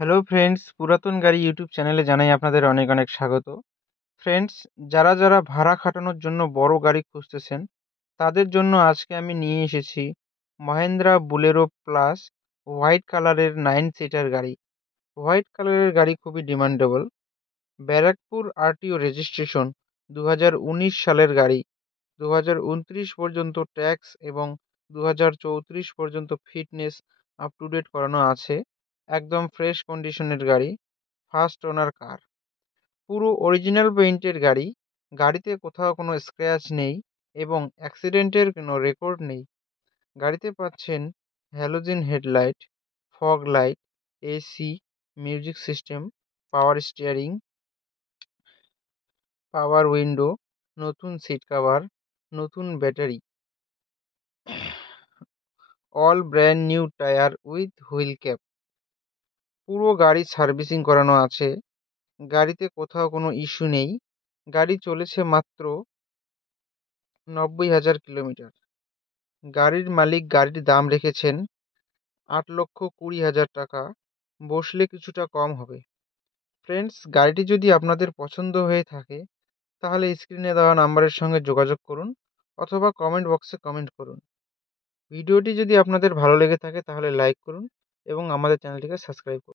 Hello friends, পুরাতন গাড়ি YouTube চ্যানেলে জানাই আপনাদের অনেক অনেক স্বাগত। ফ্রেন্ডস, যারা ভাড়া খাটানোর জন্য বড় গাড়ি খুঁজতেছেন, তাদের জন্য আজকে আমি নিয়ে এসেছি মহেন্দ্রা বুলেরো প্লাস হোয়াইট কালারের 9 সিটার গাড়ি। হোয়াইট কালারের গাড়ি খুবই ডিমান্ডেবল। ব্যারাকপুর আরটিও রেজিস্ট্রেশন 2019 সালের গাড়ি। 2029 পর্যন্ত ট্যাক্স এবং 2034 পর্যন্ত ফিটনেস আপ টু ডেট করানো আছে। একদম ফ্রেশ কন্ডিশনের গাড়ি, ফার্স্ট ওনার কার, পুরো অরিজিনাল পেইন্টের গাড়ি। গাড়িতে কোথাও কোনো স্ক্র্যাচ নেই এবং অ্যাক্সিডেন্টের কোনো রেকর্ড নেই। গাড়িতে পাচ্ছেন halogen headlight, fog light, AC, music system, power steering, পাওয়ার উইন্ডো, নতুন সিট কভার, নতুন battery, all brand new tyre with wheel cap. পুরো গাড়ি সার্ভিসিং করানো আছে। গাড়িতে কোথাও কোনো ইস্যু নেই। গাড়ি চলেছে মাত্র 90,000 কিলোমিটার। গাড়ির মালিক গাড়ির দাম রেখেছেন 8,20,000 টাকা। বসলে কিছুটা কম হবে। ফ্রেন্ডস, গাড়িটি যদি আপনাদের পছন্দ হয়ে থাকে তাহলে স্ক্রিনে দেওয়া নাম্বারের সঙ্গে যোগাযোগ করুন অথবা কমেন্ট বক্সে কমেন্ট করুন। ভিডিওটি যদি আপনাদের ভালো লেগে থাকে তাহলে লাইক করুন এবং আমাদের চ্যানেলটিকে সাবস্ক্রাইব করুন।